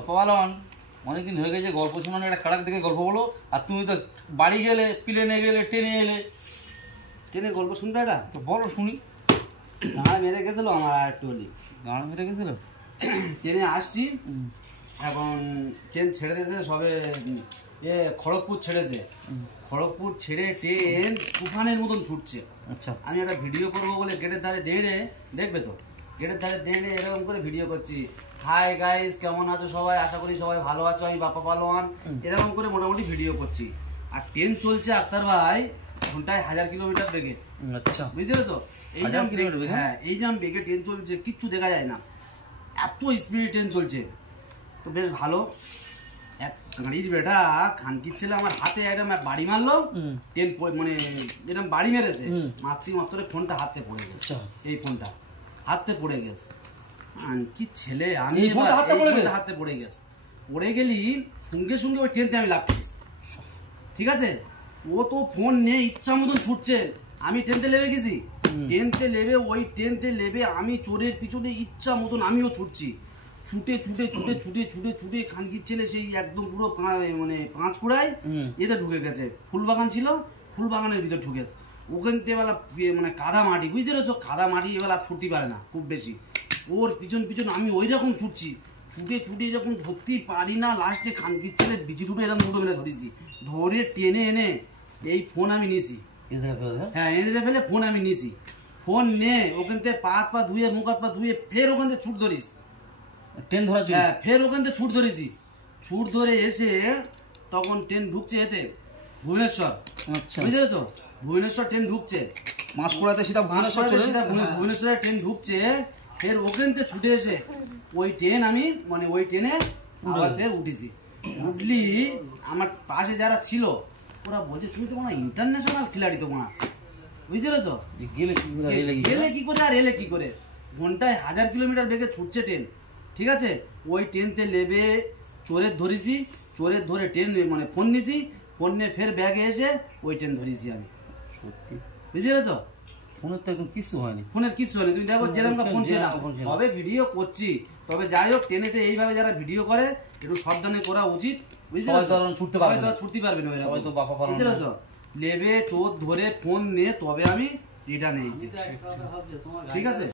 বাপ্পা পালোয়ান, অনেকদিন হয়ে গেছে গল্প শোনানো, একটা খারাপ দেখে গল্প বলো। আর তুমি তো বাড়ি গেলে, প্লেনে গেলে, ট্রেনে এলে, ট্রেনের গল্প শুনবে এটা? তো বলো শুনি। গাঁড় মেরে গেছিল আমার আর একটু হলি। গান মেরে গেছিল? ট্রেনে আসছি, এখন ট্রেন ছেড়ে দিয়েছে সবে, খড়গপুর ছেড়েছে। খড়গপুর ছেড়ে ট্রেন তুফানের মতন ছুটছে। আচ্ছা, আমি একটা ভিডিও করবো বলে গেটের ধারে দেড়ে, দেখবে তো, গেটের ধারে দেড়ে এরকম করে ভিডিও করছি। হাই গাইস, কেমন আছো সবাই? আশা করি সবাই ভালো আছো। আমি বাপ্পা পালোয়ান, এরকম করে মোটামুটি ভিডিও করছি। আর ট্রেন চলছে আক্তার ভাই ঘন্টায় 1000 কিলোমিটার বেগে। আচ্ছা, বুঝতে পেরেছো? এই যে হ্যাঁ, এই যে বেগে ট্রেন চলছে, কিচ্ছু দেখা যায় না, এত স্পিডে ট্রেন চলছে। তো বেশ ভালো। এক গাড়ির বেটা খানকির ছেলে আমার হাতে একদম বাড়ি মারলো, ট্রেন মানে এরকম বাড়ি মেরেছে, মাতৃমাত্র ফোনটা হাতে পড়ে গেছে। এই ফোনটা হাতে পড়ে গেছে, কি ছেলে আমি হাতে পড়ে গেছে। পড়ে গেলি সঙ্গে সঙ্গে ওই ট্রেনতে আমি লাফিয়েছি, ঠিক আছে? ও তো ফোন নিয়ে ইচ্ছা মতন ছুটছে, আমি ট্রেনতে লেবে গেছি। ট্রেনতে লেবে ওই ট্রেনতে লেবে আমি চোরের পিছনে ইচ্ছা মতন আমিও ছুটছি। ছুটে ছুটে ছুটে ছুটে ছুটে ছুটে খানকির ছেলে সেই একদম পুরো মানে পাঁচকুড়ায় এতে ঢুকে গেছে। ফুলবাগান ছিল, ফুলবাগানের ভিতর ঢুকেছে। ওখান থেকে এবেলা মানে কাদা মাটি, বুঝতে পেরেছো? কাদা মাটি এবেলা ছুটতে পারে না খুব বেশি। ওর পিছন পিছন আমি ওই রকম ছুটছি, ছুটে ছুটে এরকম ধরতেই পারি না। লাস্টে খানকির ছেলে বিচি দুটো এরকম দুটো মেরে ধরেছি, ধরে টেনে এনে এই ফোন আমি নিয়েছি। হ্যাঁ, এনে ফেলে ফোন আমি নিয়েছি। ফোন নে ওখান থেকে পা ধুয়ে, মুখ হাত পা ধুয়ে ফের ওখান থেকে ছুট ধরিস ট্রেন ধরার জন্য। হ্যাঁ, ফের ওখান থেকে ছুট ধরেছি। ছুট ধরে এসে তখন ট্রেন ঢুকছে এতে ভুবনেশ্বর। আচ্ছা, বুঝতে পেরেছো? ভুবনেশ্বর ট্রেন ঢুকছে, মাসকুড়াতে সিধা ভুবনেশ্বরের ট্রেন ঢুকছে। ফের ওখান থেকে ছুটে এসে ওই ট্রেন আমি মানে ওই ট্রেনে আবার ফের উঠেছি। উঠলি আমার পাশে যারা ছিল ওরা বলছে তুমি তো মনে ইন্টারন্যাশনাল খিলাড়ি তো মনে, বুঝতে পেরেছো? গেলে কি করে আর এলে কি করে? ঘন্টায় 1000 কিলোমিটার বেগে ছুটছে ট্রেন, ঠিক আছে? ওই ট্রেনতে লেবে চোরের ধরেছি, চোরের ধরে ট্রেন মানে ফোন নিয়েছি, ফোন নিয়ে ফের ব্যাগে এসে ওই ট্রেন ধরেছি আমি। সত্যি বুঝতে পেরেছো? ফোনের তো একদম কিছু হয়নি, ফোনের কিছু হয়নি। তুমি দেখো যেরকম ফোন ছিল, তবে ভিডিও করছি। তবে যাই হোক, ট্রেনেতে এইভাবে যারা ভিডিও করে একটু সাবধানে করা উচিত, বুঝতে পেরেছো? ছুটতে পারবে না, সবাই তো বাপ্পা পালোয়ান, বুঝতে পেরেছো? লেবে চোর ধরে ফোন নিয়ে তবে আমি রিটার্ন এসেছি, ঠিক আছে?